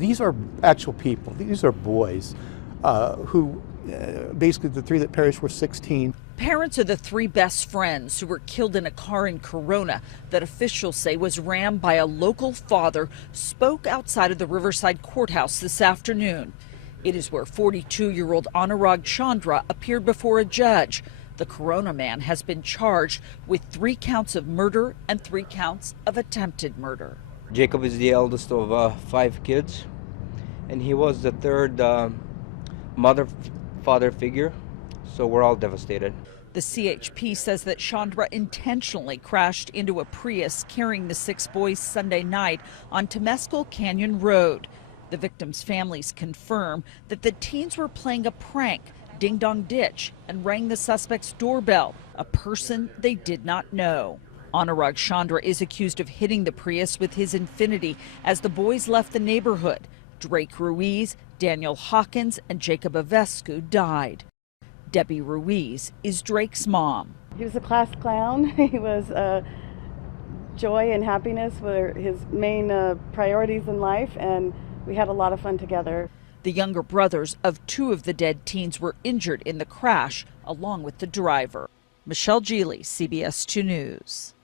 These are actual people. These are boys who, basically the three that perished were 16. Parents of the three best friends who were killed in a car in Corona that officials say was rammed by a local father spoke outside of the Riverside Courthouse this afternoon. It is where 42-year-old Anurag Chandra appeared before a judge. The Corona man has been charged with 3 counts of murder and 3 counts of attempted murder. Jacob is the eldest of 5 kids, and he was the third father figure, so we're all devastated. The CHP says that Chandra intentionally crashed into a Prius carrying the 6 boys Sunday night on Temescal Canyon Road. The victims' families confirm that the teens were playing a prank, Ding Dong Ditch, and rang the suspect's doorbell, a person they did not know. Anurag Chandra is accused of hitting the Prius with his Infiniti as the boys left the neighborhood. Drake Ruiz, Daniel Hawkins, and Jacob Avescu died. Debbie Ruiz is Drake's mom. He was a class clown. He was joy and happiness were his main priorities in life, and we had a lot of fun together. The younger brothers of 2 of the dead teens were injured in the crash, along with the driver. Michelle Geely, CBS 2 News.